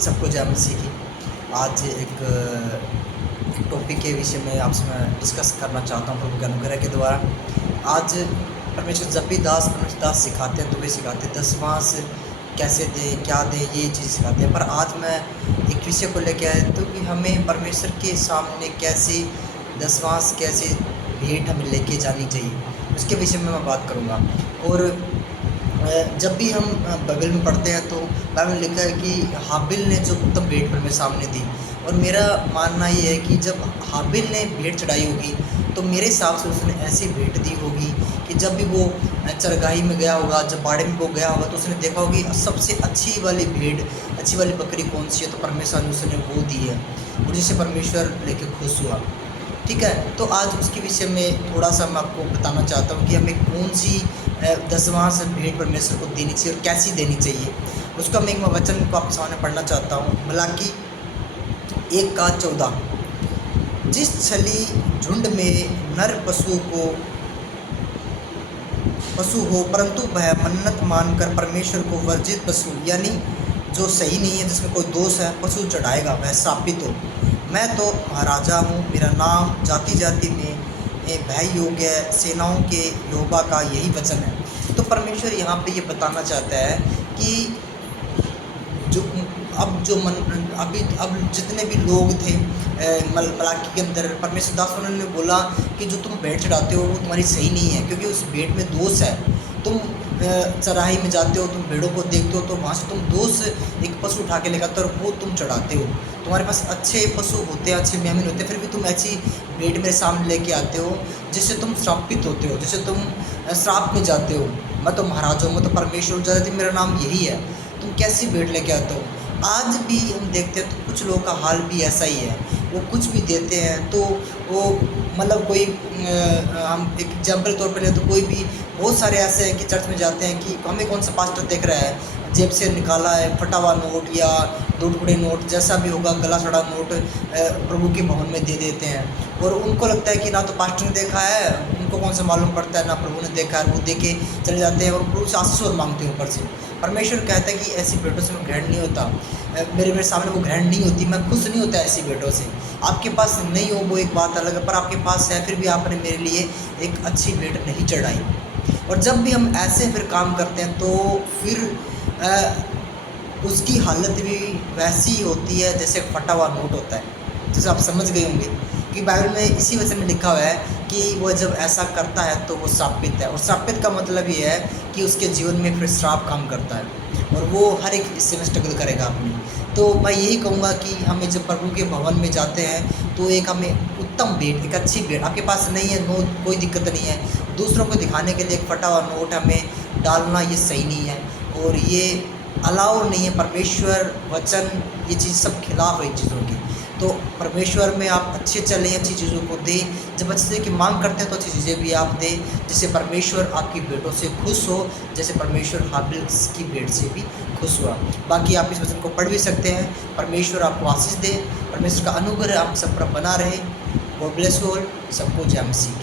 सबको जय मसीह की। आज एक टॉपिक के विषय में आपसे मैं डिस्कस करना चाहता हूँ प्रभु के अनुग्रह के द्वारा। आज परमेश्वर जब भी परमेश्वर दास सिखाते हैं तो वे सिखाते हैं दसवांश कैसे दें, क्या दें, ये चीज़ सिखाते हैं। पर आज मैं एक विषय को लेकर आया तो कि हमें परमेश्वर के सामने कैसी दसवांश, कैसी भेंट हमें लेके जानी चाहिए, उसके विषय में मैं बात करूँगा। और जब भी हम बाइबल में पढ़ते हैं तो बाइबल में लिखा है कि हाबिल ने जो उत्तम भेंट मेरे सामने दी। और मेरा मानना ये है कि जब हाबिल ने भेंट चढ़ाई होगी तो मेरे हिसाब से उसने ऐसी भेंट दी होगी कि जब भी वो चरगाही में गया होगा, जब बाड़े में वो गया होगा तो उसने देखा होगी सबसे अच्छी वाली भेंट, अच्छी वाली बकरी कौन सी है, तो परमेश्वर ने उसने वो दी है और जिसे परमेश्वर लेके खुश हुआ। ठीक है, तो आज उसके विषय में थोड़ा सा मैं आपको बताना चाहता हूँ कि हमें कौन सी दसवांश भेंट परमेश्वर को देनी चाहिए और कैसी देनी चाहिए। उसका मैं एक वचन को आपके सामने पढ़ना चाहता हूँ। मलाकी 1:14। जिस छली झुंड में नर पशु हो परंतु वह मन्नत मानकर परमेश्वर को वर्जित पशु, यानी जो सही नहीं है, जिसमें कोई दोष है, पशु चढ़ाएगा वह शापित हो। मैं तो महाराजा हूँ, मेरा नाम जाति जाति में भय योग्य है, सेनाओं के यहोवा का यही वचन है। तो परमेश्वर यहाँ पे ये बताना चाहता है कि जो अब जितने भी लोग थे मलाकी के अंदर, परमेश्वर दास उन्होंने बोला कि जो तुम भेंट चढ़ाते हो वो तुम्हारी सही नहीं है, क्योंकि उस भेंट में दोष है। तुम चराही में जाते हो, तुम भेड़ों को देखते हो तो वहाँ से तुम दोष एक पशु उठा के लेकर आते हो और वो तुम चढ़ाते हो। तुम्हारे पास अच्छे पशु होते हैं, अच्छे मेमन होते हैं, फिर भी तुम ऐसी भेंट मेरे सामने लेके आते हो जिससे तुम श्रापित होते हो, जिससे तुम श्राप में जाते हो। मैं तो महाराज हूँ, मैं तो परमेश्वर जाति, मेरा नाम यही है, तुम कैसी भेंट लेके आते हो। आज भी हम देखते हैं तो कुछ लोगों का हाल भी ऐसा ही है। वो कुछ भी देते हैं तो वो मतलब कोई हम एक एग्जाम्पल तौर पर लें तो कोई भी बहुत सारे ऐसे हैं कि चर्च में जाते हैं कि हमें कौन सा पास्टर देख रहा है, जेब से निकाला है फटा हुआ नोट या 2 टुकड़े नोट, जैसा भी होगा गला सड़ा नोट प्रभु के भवन में दे देते हैं। और उनको लगता है कि ना तो पास्टर ने देखा है, उनको कौन सा मालूम पड़ता है, ना प्रभु ने देखा है, वो दे के चले जाते हैं और प्रभु से आशीष मांगते हैं ऊपर से। परमेश्वर कहता है कि ऐसी भेंटों से मैं ग्रहण नहीं होता, मेरे सामने वो ग्रहण नहीं होती, मैं खुश नहीं होता ऐसी भेंटों से। आपके पास नहीं हो वो एक बात अलग है, पर आपके पास है फिर भी आपने मेरे लिए एक अच्छी भेंट नहीं चढ़ाई। और जब भी हम ऐसे फिर काम करते हैं तो फिर उसकी हालत भी वैसी होती है जैसे फटा हुआ नोट होता है, जैसे आप समझ गए होंगे कि बाइबल में इसी वजह में लिखा हुआ है कि वो जब ऐसा करता है तो वो श्रापित है। और श्रापित का मतलब ये है कि उसके जीवन में फिर श्राप काम करता है और वो हर एक हिस्से में स्ट्रगल करेगा अपनी। तो मैं यही कहूँगा कि हमें जब प्रभु के भवन में जाते हैं तो एक हमें उत्तम भेंट, एक अच्छी भेंट, आपके पास नहीं है नोट कोई दिक्कत नहीं है, दूसरों को दिखाने के लिए एक फटा हुआ नोट हमें डालना ये सही नहीं है और ये अलाउ नहीं है। परमेश्वर वचन ये चीज़ सब खिलाफ है इन चीज़ों की। तो परमेश्वर में आप अच्छे चलें, अच्छी चीज़ों को दें, जब अच्छे की मांग करते हैं तो अच्छी चीज़ें भी आप दें, जिससे परमेश्वर आपकी भेंटों से खुश हो, जैसे परमेश्वर हाबिल की भेंट से भी खुश हुआ। बाकी आप इस वचन को पढ़ भी सकते हैं। परमेश्वर आपको आशीष दे, परमेश्वर का अनुग्रह आप सब पर बना रहे। God bless you all. सबको जय मसीह।